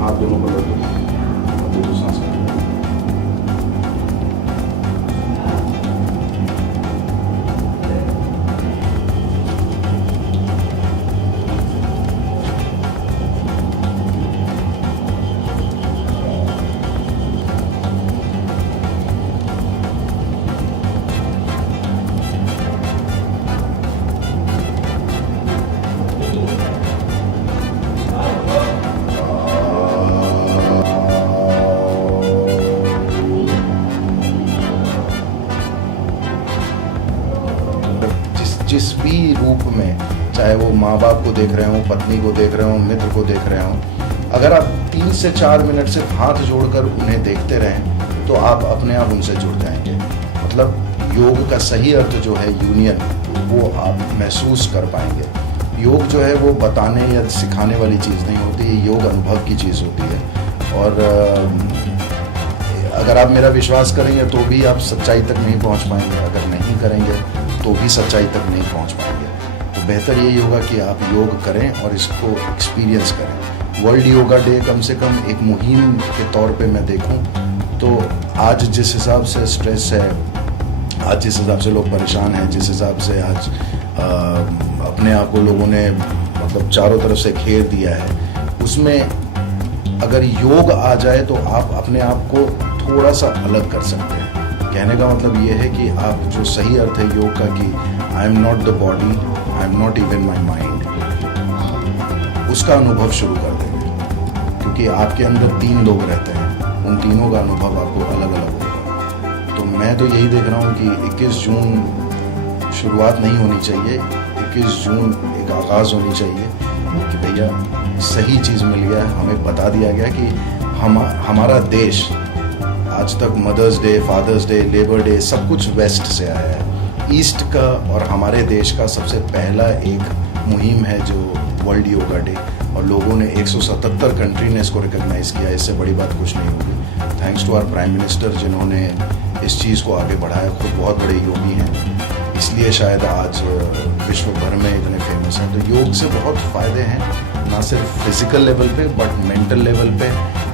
हाथ दोनों पकड़ दो, दोनों सांस लें। जिस भी रूप में, चाहे वो माँ बाप को देख रहे हो, पत्नी को देख रहे हो, मित्र को देख रहे हो, अगर आप 3 से 4 मिनट सिर्फ हाथ जोड़कर उन्हें देखते रहें तो आप अपने आप उनसे जुड़ जाएंगे। मतलब योग का सही अर्थ जो है यूनियन, वो आप महसूस कर पाएंगे। योग जो है वो बताने या सिखाने वाली चीज़ नहीं होती, ये योग अनुभव की चीज़ होती है। और अगर आप मेरा विश्वास करेंगे तो भी आप सच्चाई तक नहीं पहुंच पाएंगे, अगर नहीं करेंगे तो भी सच्चाई तक नहीं पहुंच पाएंगे। तो बेहतर यही होगा कि आप योग करें और इसको एक्सपीरियंस करें। वर्ल्ड योगा डे कम से कम एक मुहिम के तौर पे मैं देखूं तो आज जिस हिसाब से स्ट्रेस है, आज जिस हिसाब से लोग परेशान हैं, जिस हिसाब से आज अपने आप को लोगों ने मतलब चारों तरफ से घेर दिया है, उसमें अगर योग आ जाए तो आप अपने आप को थोड़ा सा अलग कर सकते हैं। कहने का मतलब ये है कि आप जो सही अर्थ है योग का कि I am not the body, I am not even my mind, उसका अनुभव शुरू कर देंगे। क्योंकि आपके अंदर 3 लोग रहते हैं, उन तीनों का अनुभव आपको अलग अलग होगा। तो मैं तो यही देख रहा हूँ कि 21 जून शुरुआत नहीं होनी चाहिए, 21 जून एक आगाज़ होनी चाहिए कि भैया सही चीज़ मिल गया, हमें बता दिया गया कि हमारा देश आज तक Mother's Day, Father's Day, Labour Day सब कुछ वेस्ट से आया है। ईस्ट का और हमारे देश का सबसे पहला एक मुहिम है जो वर्ल्ड योगा डे, और लोगों ने 177 कंट्री ने इसको रिकॉग्नाइज़ किया। इससे बड़ी बात कुछ नहीं होगी। Thanks to our prime minister जिन्होंने इस चीज़ को आगे बढ़ाया। खुद बहुत बड़े योगी हैं, इसलिए शायद आज विश्व भर में इतने फेमस हैं। तो योग से बहुत फ़ायदे हैं, ना सिर्फ फिजिकल लेवल पे बट मेंटल लेवल पे,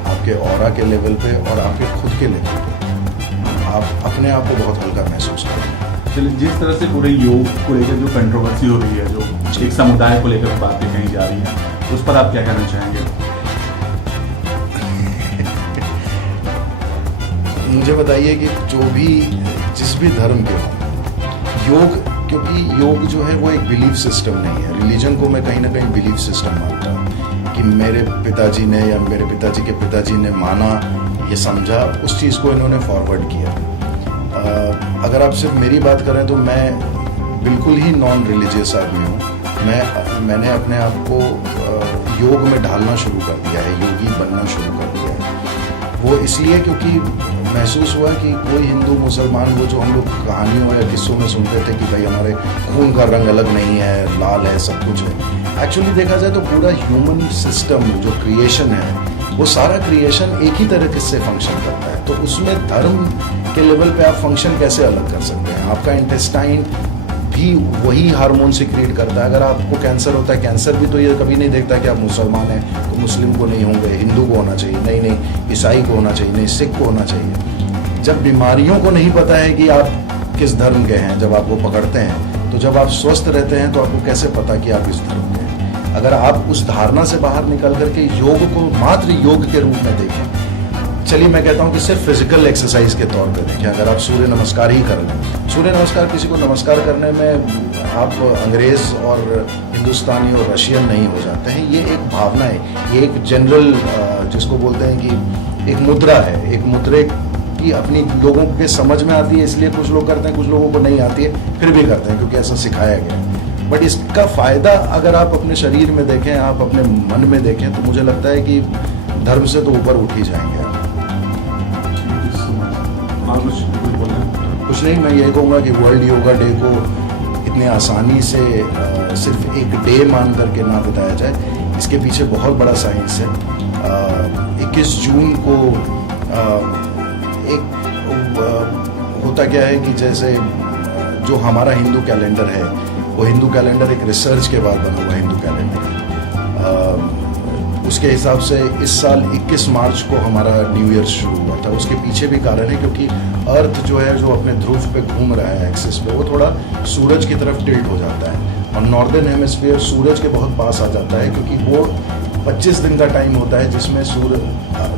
आपके ऑरा के लेवल पे और आपके खुद के लेवल पे आप अपने आप को बहुत हल्का महसूस करेंगे। चलिए, जिस तरह से पूरे योग को लेकर जो कंट्रोवर्सी हो रही है, जो एक समुदाय को लेकर बातें कही जा रही हैं, उस पर आप क्या कहना चाहेंगे? मुझे बताइए कि जो भी जिस भी धर्म के हो, योग, क्योंकि योग जो है वो एक बिलीफ सिस्टम नहीं है। रिलीजन को मैं कहीं ना कहीं बिलीफ सिस्टम मानता हूँ कि मेरे पिताजी ने या मेरे पिताजी के पिताजी ने माना, ये समझा, उस चीज़ को इन्होंने फॉरवर्ड किया। अगर आप सिर्फ मेरी बात करें तो मैं बिल्कुल ही नॉन रिलीजियस आदमी हूँ। मैंने अपने आप को योग में ढालना शुरू कर दिया है, योगी बनना शुरू कर दिया है। वो इसलिए क्योंकि महसूस हुआ कि कोई हिंदू मुसलमान, वो जो हम लोग कहानियों या किस्सों में सुनते थे कि भाई हमारे खून का रंग अलग नहीं है, लाल है, सब कुछ है। एक्चुअली देखा जाए तो पूरा ह्यूमन सिस्टम जो क्रिएशन है, वो सारा क्रिएशन एक ही तरह से फंक्शन करता है। तो उसमें धर्म के लेवल पे आप फंक्शन कैसे अलग कर सकते हैं? आपका इंटेस्टाइन भी वही हार्मोन सिक्रीट करता है। अगर आपको कैंसर होता है, कैंसर भी तो ये कभी नहीं देखता कि आप मुसलमान हैं तो मुस्लिम को नहीं होंगे, हिंदू को होना चाहिए, नहीं, ईसाई को होना चाहिए, नहीं, सिख को होना चाहिए। जब बीमारियों को नहीं पता है कि आप किस धर्म के हैं, जब आपको पकड़ते हैं, तो जब आप स्वस्थ रहते हैं तो आपको कैसे पता कि आप इस धर्म के हैं? अगर आप उस धारणा से बाहर निकल करके योग को मात्र योग के रूप में देखें, चलिए मैं कहता हूँ कि सिर्फ फिजिकल एक्सरसाइज के तौर पे देखें। अगर आप सूर्य नमस्कार ही कर लें, सूर्य नमस्कार किसी को नमस्कार करने में आप अंग्रेज़ और हिंदुस्तानी और रशियन नहीं हो जाते हैं। ये एक भावना है, ये एक जनरल जिसको बोलते हैं कि एक मुद्रा है, एक मुद्रे की अपनी लोगों के समझ में आती है, इसलिए कुछ लोग करते हैं, कुछ लोगों को नहीं आती है, फिर भी करते हैं क्योंकि ऐसा सिखाया गया है। बट इसका फ़ायदा अगर आप अपने शरीर में देखें, आप अपने मन में देखें, तो मुझे लगता है कि धर्म से तो ऊपर उठ ही जाएंगे आप। कुछ नहीं, मैं यही कहूँगा कि वर्ल्ड योगा डे को इतने आसानी से सिर्फ एक डे मान करके ना बिताया जाए, इसके पीछे बहुत बड़ा साइंस है। 21 जून को एक होता क्या है कि जैसे जो हमारा हिंदू कैलेंडर है वो हिंदू कैलेंडर एक रिसर्च के बाद बना हुआ हिंदू कैलेंडर है। उसके हिसाब से इस साल 21 मार्च को हमारा न्यू ईयर शुरू हुआ था। उसके पीछे भी कारण है क्योंकि अर्थ जो है जो अपने ध्रुव पे घूम रहा है एक्सिस पे, वो थोड़ा सूरज की तरफ टिल्ट हो जाता है और नॉर्दर्न हेमिस्फीयर सूरज के बहुत पास आ जाता है क्योंकि वो 25 दिन का टाइम होता है जिसमें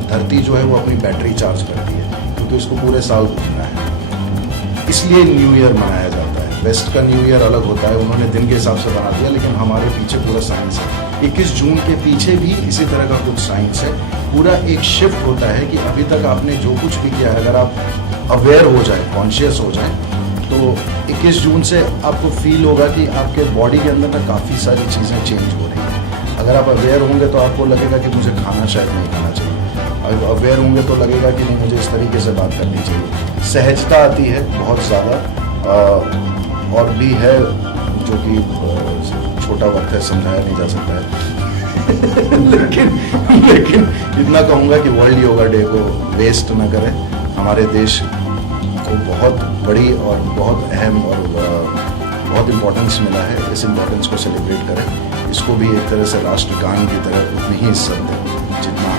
धरती जो है वो अपनी बैटरी चार्ज करती है, क्योंकि उसको पूरे साल घूमना है। इसलिए न्यू ईयर मनाया जाता है। वेस्ट का न्यू ईयर अलग होता है, उन्होंने दिन के हिसाब से बना दिया, लेकिन हमारे पीछे पूरा साइंस है। 21 जून के पीछे भी इसी तरह का कुछ साइंस है। पूरा एक शिफ्ट होता है कि अभी तक आपने जो कुछ भी किया है, अगर आप अवेयर हो जाए, कॉन्शियस हो जाए, तो 21 जून से आपको फील होगा कि आपके बॉडी के अंदर ना काफ़ी सारी चीज़ें चेंज हो रही हैं। अगर आप अवेयर होंगे तो आपको लगेगा कि मुझे खाना शायद नहीं खाना चाहिए। अगर अवेयर होंगे तो लगेगा कि नहीं, मुझे इस तरीके से बात करनी चाहिए। सहजता आती है बहुत ज़्यादा। और भी है जो कि छोटा वक्त है, समझाया नहीं जा सकता है। लेकिन इतना कहूँगा कि वर्ल्ड योगा डे को वेस्ट ना करें। हमारे देश को बहुत बड़ी और बहुत अहम और बहुत इम्पोर्टेंस मिला है। इस इम्पोर्टेंस को सेलिब्रेट करें। इसको भी एक तरह से राष्ट्रगान की तरह उतनी ही इज्जत दें जितना